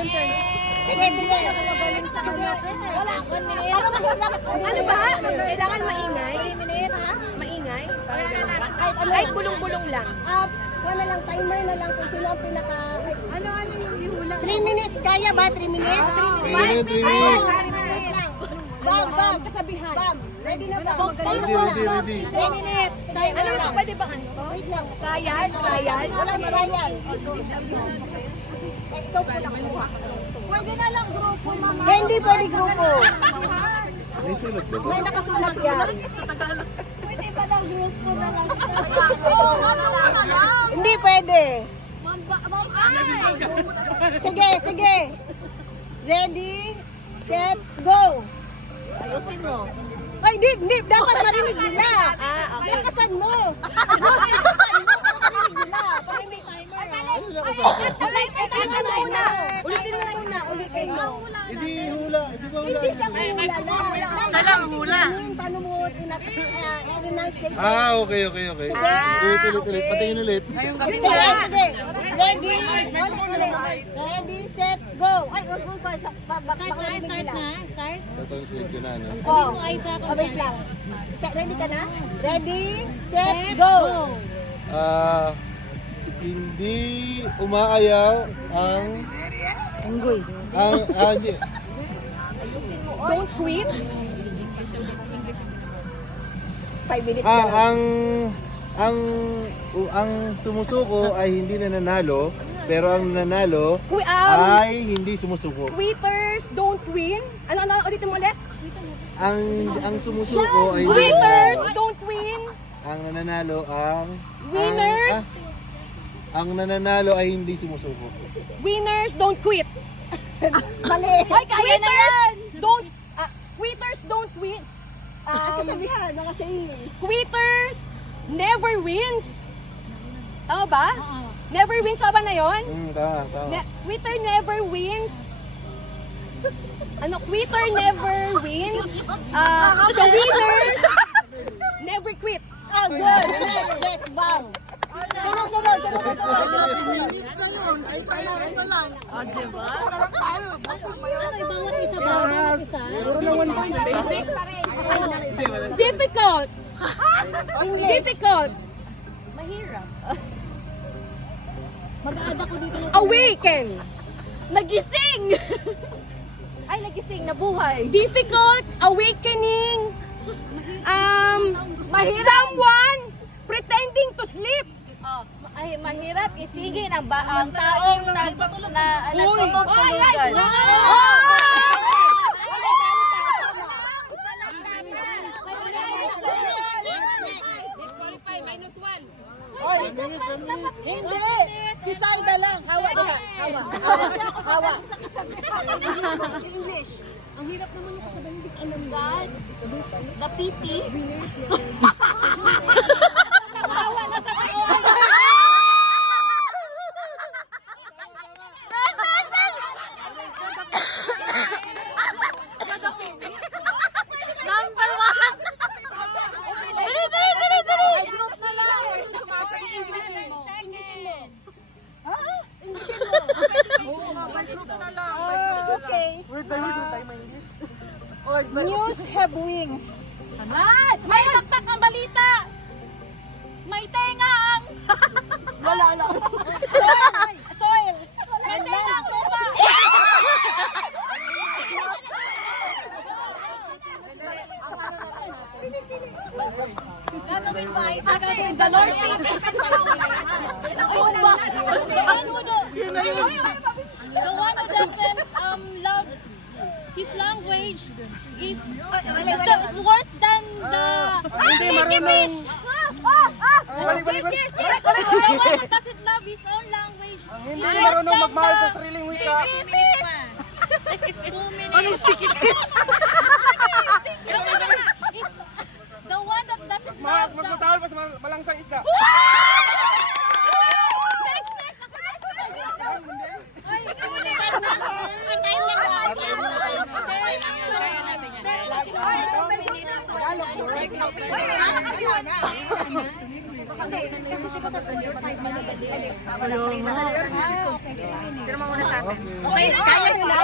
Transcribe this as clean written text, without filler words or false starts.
Sige, sige. Wala, 1 minute. Ano ba? Kailangan maingay? 3 minutes, ha? Maingay? Kahit ano. Ay, bulong-bulong lang. Wala lang, timer na lang kung sino ang pinaka... Ano yung ihula? 3 minutes, kaya ba? 3 minutes? 3 minutes. Bam, kasabihan. Bam, ready na ba? Ready. 3 minutes. Ano ito? Pwede ba ano? Wait lang. Ryan? Wala na Ryan. Ito po lang. Pwede na lang grupo, mama. Hindi pwede grupo. May sulat ba? May nakasulat yan. Pwede ba lang grupo na lang? Hindi pwede. Sige, sige. Ready, set, go. Ayusin mo. Ay, hindi. Dapat marinig nila. Okay. Lakasan mo. Lakasan mo para marinig nila. Pag may timer, Ano na kasama? Ulitin mo muna. Ulitin mo. Hindi hula. Hindi ba hula? Hindi siya hula lang. Siya lang hula. Paano mo in-announce? Okay. Ulit. Patingin ulit. Sige, sige. Ready, ulit. Ready, set, go. Ay, wag mo ba? Baka marinig nila. Tatranslate ko na, no? Oh, wait lang. Ready ka na? Ready, set, go. Hindi umaayaw ang Anggoy. hindi. Don't quit. 5 minutes na. Ang sumusuko ay hindi nananalo, pero ang nanalo ay hindi sumusuko. Quitters don't win. Ano, ulitin mo ulit? Ang sumusuko ay Quitters don't win. ang nananalo Winners. ang nananalo ay hindi sumusuko. Winners don't quit. Mali. Ay, kaya na yan. Quitters don't win. Kasabihan, mga sayings. Quitters never wins. Tama ba? Never wins, tama na yun? Tama. Quitter never wins. Ano? Quitter never wins. The winners never quit. Oh, good. Next, bang. Sunod. O, diba? Bawat isa ba? Basic? Difficult. Difficult. Mahirap. Mag-add ako dito. Awaken. Nagising! Ay, nagising. Nabuhay. Difficult. Awakening. Someone pretending to sleep. Oh, ay, mahirap isigin ang taong nagtutulugan. Hindi. Si Saida lang. Hawa diba? Hawa. English. Ang hirap naman yung kapadalig alam God, the pity. Hawa na sa Number 1. Dali. Group na lang. Kasi sumasabi Englishin mo. Englishin mo. Group na lang. Okay. Word by English. News have wings. May taktak ang balita. May tenga ang... Wala. Soil. May tenga ang lupa. Gagawin ba? Gagawin the Lord the one who doesn't love his language is worse than the fish. Yes. The one who doesn't love his own language Hindi marunong magmahal sa sariling wika. fish. 2 minutes. The one that doesn't love Mas masahol, mas malangsang isda. Next. Ay, Sino mauna sa natin. Okay, kaya nyo na.